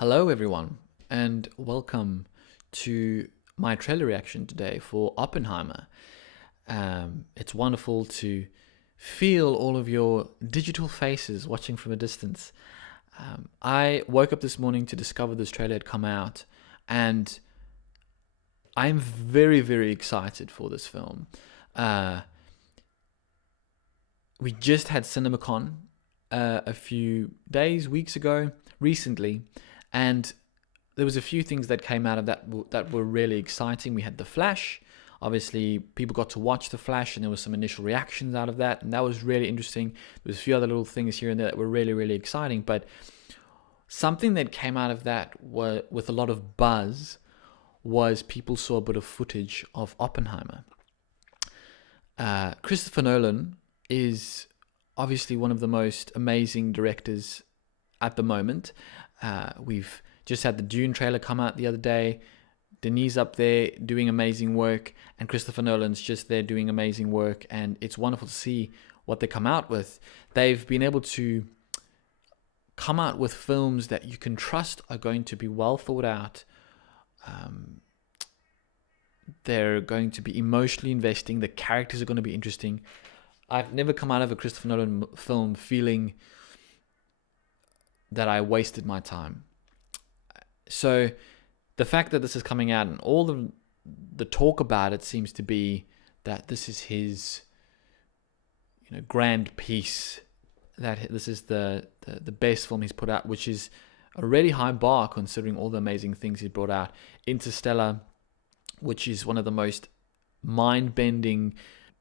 Hello, everyone, and welcome to my trailer reaction today for Oppenheimer. It's wonderful to feel all of your digital faces watching from a distance. I woke up this morning to discover this trailer had come out, and I'm very, very excited for this film. We just had CinemaCon a few weeks ago, recently, and there was a few things that came out of that were really exciting. We had The Flash. Obviously, people got to watch The Flash, and there was some initial reactions out of that, and that was really interesting. There was a few other little things here and there that were really, really exciting, but something that came out of that with a lot of buzz was people saw a bit of footage of Oppenheimer. Christopher Nolan is obviously one of the most amazing directors at the moment. We've just had the Dune trailer come out the other day. Denis up there doing amazing work, and Christopher Nolan's just there doing amazing work, and it's wonderful to see what they come out with. They've been able to come out with films that you can trust are going to be well thought out. They're going to be emotionally investing. The characters are going to be interesting. I've never come out of a Christopher Nolan film feeling that I wasted my time. So the fact that this is coming out and all the talk about it seems to be that this is his grand piece, that this is the best film he's put out, which is a really high bar considering all the amazing things he's brought out. Interstellar, which is one of the most mind-bending,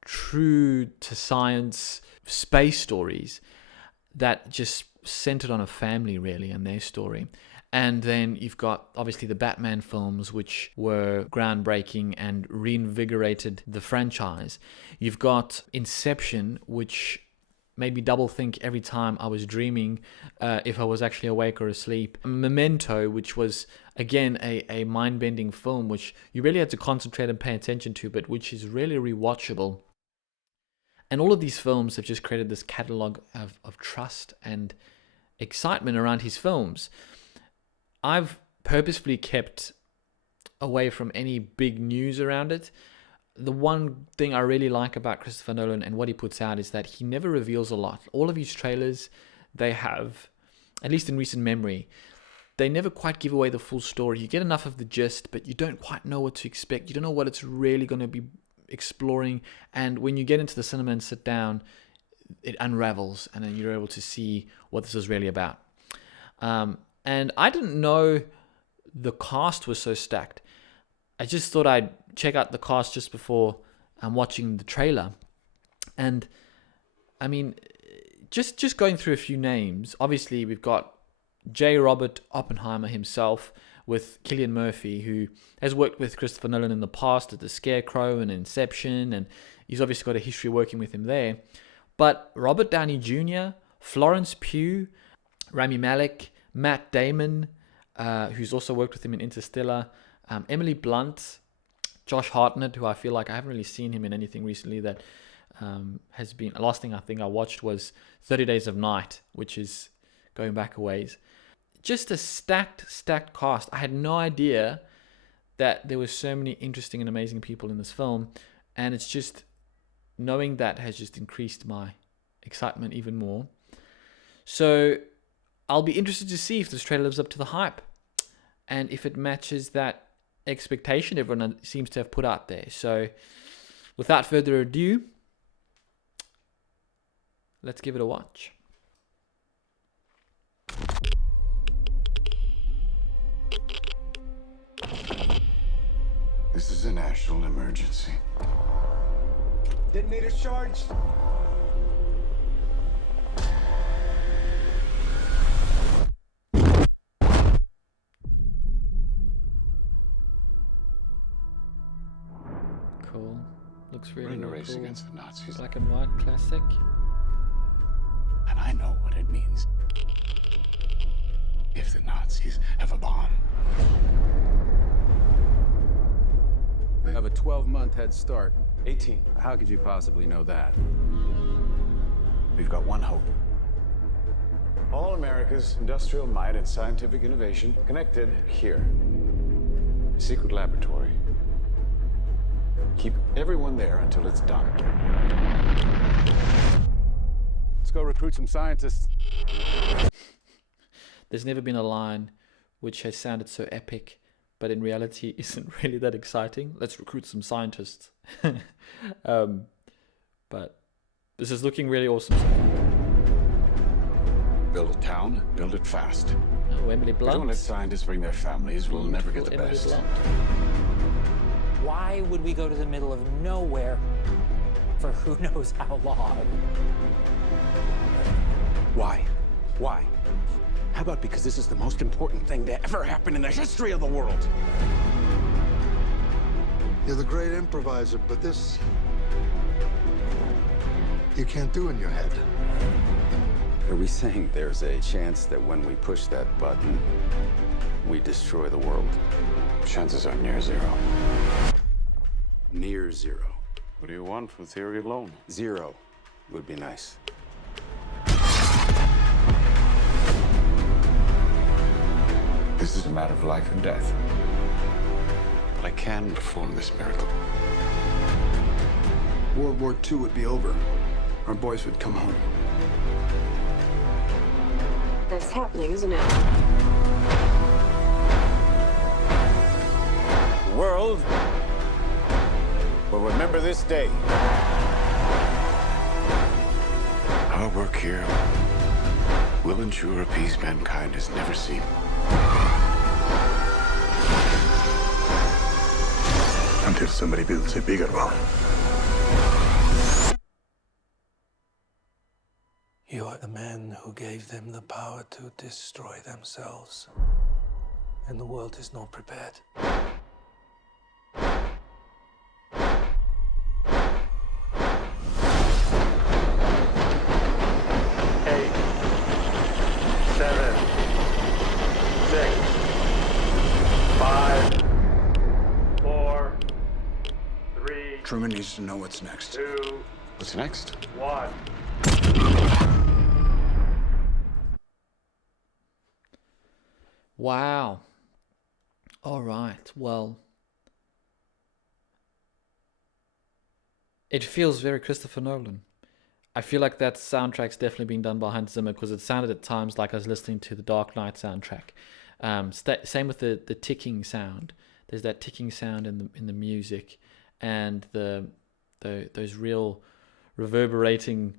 true to science space stories that just centered on a family really and their story. And then you've got obviously the Batman films, which were groundbreaking and reinvigorated the franchise. You've got Inception, which made me double think every time I was dreaming if I was actually awake or asleep. Memento, which was again a mind-bending film which you really had to concentrate and pay attention to, but which is really rewatchable. And all of these films have just created this catalog of trust and excitement around his films. I've purposefully kept away from any big news around it. The one thing I really like about Christopher Nolan and what he puts out is that he never reveals a lot. All of his trailers, they have, at least in recent memory, they never quite give away the full story. You get enough of the gist, but you don't quite know what to expect. You don't know what it's really going to be exploring, and when you get into the cinema and sit down, it unravels, and then you're able to see what this is really about. And I didn't know the cast was so stacked. I just thought I'd check out the cast just before watching the trailer, and I mean, just going through a few names. Obviously, we've got J. Robert Oppenheimer himself, with Cillian Murphy, who has worked with Christopher Nolan in the past at The Scarecrow and Inception, and he's obviously got a history working with him there. But Robert Downey Jr., Florence Pugh, Rami Malek, Matt Damon, who's also worked with him in Interstellar, Emily Blunt, Josh Hartnett, who I feel like I haven't really seen him in anything recently that has been... The last thing I think I watched was 30 Days of Night, which is going back a ways. Just a stacked cast. I had no idea that there were so many interesting and amazing people in this film, and it's just knowing that has just increased my excitement even more. So I'll be interested to see if this trailer lives up to the hype and if it matches that expectation everyone seems to have put out there. So without further ado, let's give it a watch. This is a national emergency. Detonator charged. Cool. Looks We're really, in a really race cool. against the Nazis. Black and white, classic. And I know what it means if the Nazis have a bomb. We have a 12-month head start. 18. How could you possibly know that? We've got one hope. All America's industrial might and scientific innovation connected here. A secret laboratory. Keep everyone there until it's done. Let's go recruit some scientists. There's never been a line which has sounded so epic, but in reality isn't really that exciting. Let's recruit some scientists. But this is looking really awesome. Build a town, build it fast. Oh, Emily If we don't let Blunt. scientists bring their families, we'll never get the Emily best. Blunt. Why would we go to the middle of nowhere for who knows how long? Why? Why? How about because this is the most important thing to ever happen in the history of the world? You're the great improviser, but this you can't do in your head. Are we saying there's a chance that when we push that button, we destroy the world? Chances are near zero. Near zero. What do you want from theory alone? Zero would be nice. This is a matter of life and death. But I can perform this miracle. World War II would be over. Our boys would come home. That's happening, isn't it? The world will remember this day. Our work here will ensure a peace mankind has never seen. Until somebody builds a bigger one. You are the man who gave them the power to destroy themselves. And the world is not prepared. 8, 7, 6, 5, 4, 3, Truman needs to know what's next. 2, What's next? 1. Wow. All right. Well, it feels very Christopher Nolan. I feel like that soundtrack's definitely been done by Hans Zimmer because it sounded at times like I was listening to the Dark Knight soundtrack. Same with the ticking sound. There's that ticking sound in the music, and those real reverberating.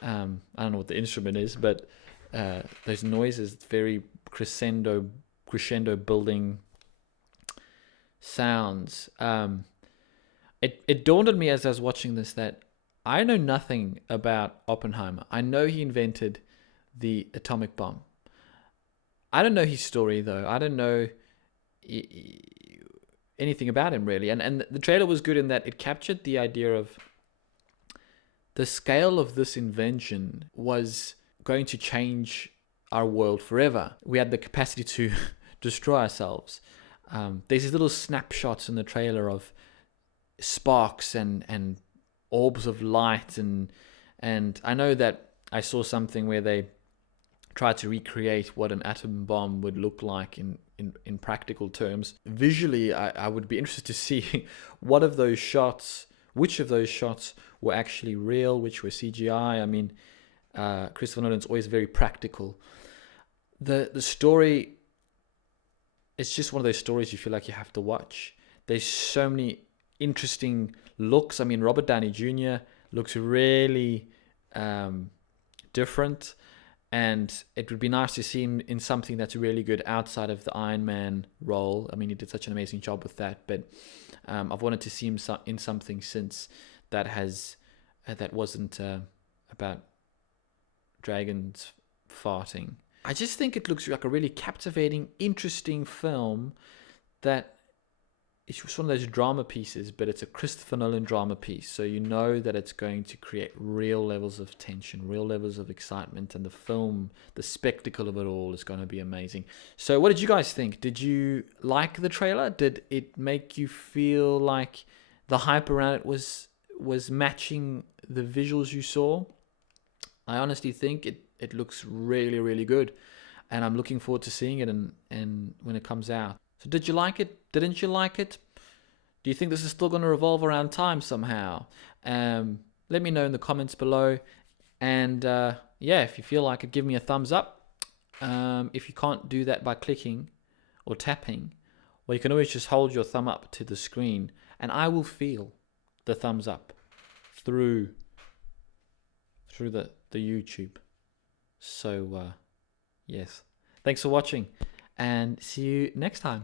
I don't know what the instrument is, but those noises, very crescendo building sounds. It dawned on me as I was watching this that I know nothing about Oppenheimer. I know he invented the atomic bomb. I don't know his story though. I don't know anything about him really. And the trailer was good in that it captured the idea of the scale of this invention was going to change our world forever. We had the capacity to destroy ourselves. There's these little snapshots in the trailer of sparks and orbs of light, and I know that I saw something where they tried to recreate what an atom bomb would look like in practical terms. Visually, I would be interested to see which of those shots were actually real, which were CGI. I mean, Christopher Nolan's always very practical. The story, it's just one of those stories you feel like you have to watch. There's so many interesting looks. I mean, Robert Downey Jr. looks really different, and it would be nice to see him in something that's really good outside of the Iron Man role. I mean, he did such an amazing job with that, but I've wanted to see him in something since that wasn't about dragons farting. I just think it looks like a really captivating, interesting film that it's just one of those drama pieces, but it's a Christopher Nolan drama piece. So you know that it's going to create real levels of tension, real levels of excitement, and the film, the spectacle of it all is going to be amazing. So what did you guys think? Did you like the trailer? Did it make you feel like the hype around it was matching the visuals you saw? I honestly think it looks really, really good. And I'm looking forward to seeing it and when it comes out. So did you like it? Didn't you like it? Do you think this is still going to revolve around time somehow? Let me know in the comments below. And yeah, if you feel like it, give me a thumbs up. If you can't do that by clicking or tapping, well, you can always just hold your thumb up to the screen and I will feel the thumbs up through the YouTube. So yes, thanks for watching and see you next time.